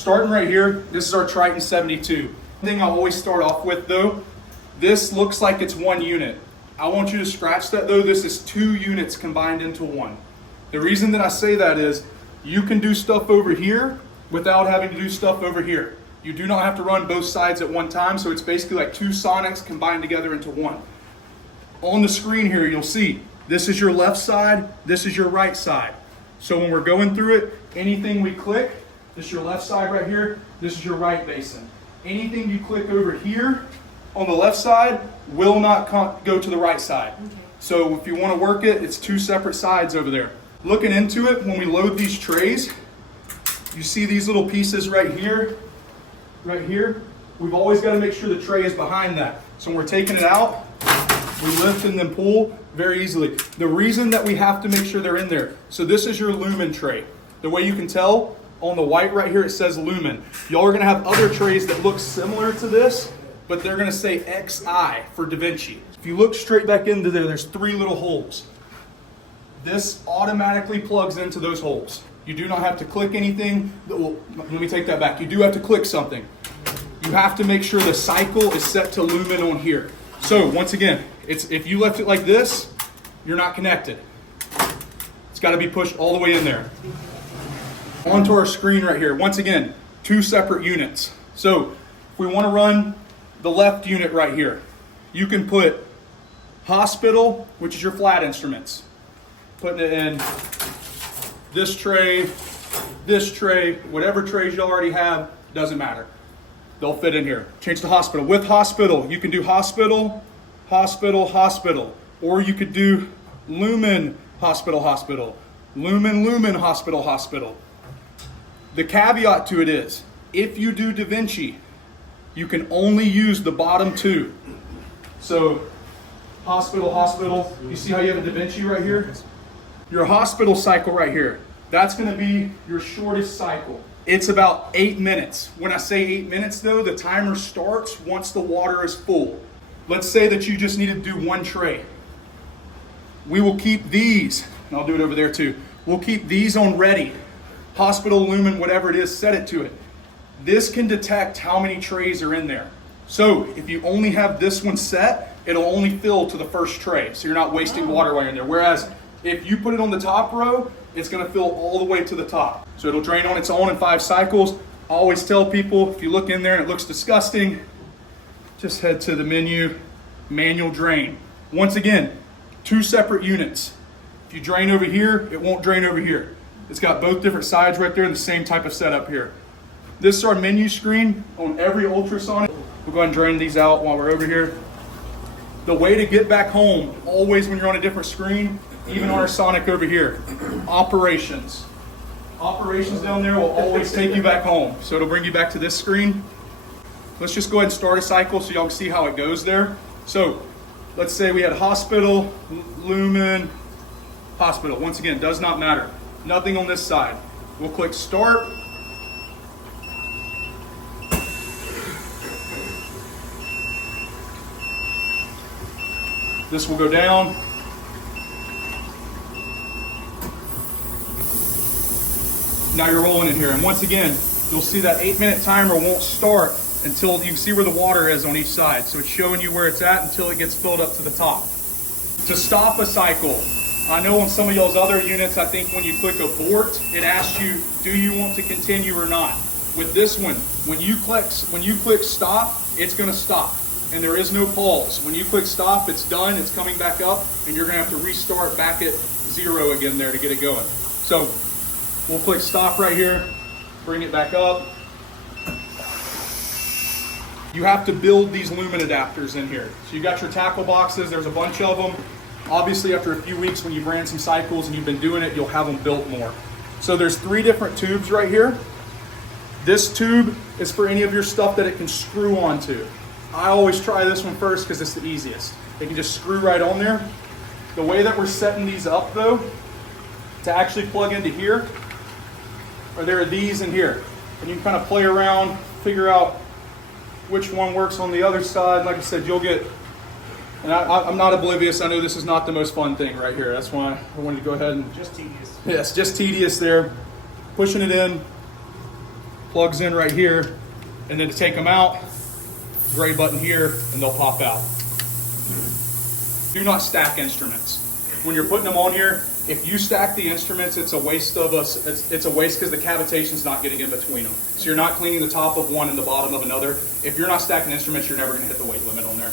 starting right here, this is our Triton 72. Thing I always start off with though, this looks like it's one unit. I want you to scratch that though, this is 2 units combined into one. The reason that I say that is, you can do stuff over here without having to do stuff over here. You do not have to run both sides at one time, so it's basically like 2 sonics combined together into one. On the screen here, you'll see, this is your left side, this is your right side. So when we're going through it, anything we click, this is your left side right here, this is your right basin. Anything you click over here on the left side will not go to the right side. Okay. So if you want to work it, it's 2 separate sides over there. Looking into it, when we load these trays, you see these little pieces right here, we've always got to make sure the tray is behind that. So when we're taking it out, we lift and then pull very easily. The reason that we have to make sure they're in there, so this is your lumen tray. The way you can tell, on the white right here it says lumen. Y'all are going to have other trays that look similar to this, but they're going to say XI for Da Vinci. If you look straight back into there, there's 3 little holes. This automatically plugs into those holes. You do not have to click anything. Well, let me take that back. You do have to click something. You have to make sure the cycle is set to lumen on here. So once again, if you left it like this, you're not connected. It's got to be pushed all the way in there. Onto our screen right here. Once again, 2 separate units. So if we want to run the left unit right here, you can put hospital, which is your flat instruments. Putting it in this tray, whatever trays you already have, doesn't matter. They'll fit in here. Change to hospital. With hospital, you can do hospital, hospital, hospital. Or you could do lumen, hospital, hospital. Lumen, lumen, hospital, hospital. The caveat to it is, if you do Da Vinci, you can only use the bottom 2. So, hospital, hospital. You see how you have a Da Vinci right here? Your hospital cycle right here, that's going to be your shortest cycle. It's about 8 minutes. When I say 8 minutes though, the timer starts once the water is full. Let's say that you just need to do 1 tray. We will keep these, and I'll do it over there too. We'll keep these on ready. Hospital, lumen, whatever it is, set it to it. This can detect how many trays are in there. So if you only have this one set, it'll only fill to the first tray. So you're not wasting water while you're in there. Whereas if you put it on the top row, it's going to fill all the way to the top. So it'll drain on its own in 5 cycles. I always tell people, if you look in there and it looks disgusting, just head to the menu, manual drain. Once again, 2 separate units. If you drain over here, it won't drain over here. It's got both different sides right there, the same type of setup here. This is our menu screen on every ultrasonic. We'll go ahead and drain these out while we're over here. The way to get back home, always when you're on a different screen, even on our Sonic over here, operations. Operations down there will always take you back home. So it'll bring you back to this screen. Let's just go ahead and start a cycle so y'all can see how it goes there. So let's say we had hospital, lumen, hospital. Once again, does not matter. Nothing on this side. We'll click start. This will go down. Now you're rolling in here, and once again, you'll see that 8-minute timer won't start until you can see where the water is on each side. So it's showing you where it's at until it gets filled up to the top. To stop a cycle, I know on some of y'all's other units, I think when you click abort, it asks you, do you want to continue or not? With this one, when you click stop, it's gonna stop. And there is no pause. When you click stop, it's done, it's coming back up, and you're gonna have to restart back at 0 again there to get it going. So we'll click stop right here, bring it back up. You have to build these lumen adapters in here. So you got your tackle boxes, there's a bunch of them. Obviously after a few weeks when you've ran some cycles and you've been doing it, you'll have them built more. So there's 3 different tubes right here. This tube is for any of your stuff that it can screw onto. I always try this one first because it's the easiest. It can just screw right on there. The way that we're setting these up though, to actually plug into here, there are these in here. And you can kind of play around, figure out which one works on the other side. Like I said, you'll get, and I'm not oblivious, I know this is not the most fun thing right here. That's why I wanted to go ahead and... Just tedious. Yes, just tedious there. Pushing it in. plugs in right here, and then to take them out, gray button here, and they'll pop out. Do not stack instruments. When you're putting them on here, if you stack the instruments, it's a waste of us. It's a waste because the cavitation's not getting in between them. So you're not cleaning the top of one and the bottom of another. If you're not stacking instruments, you're never going to hit the weight limit on there.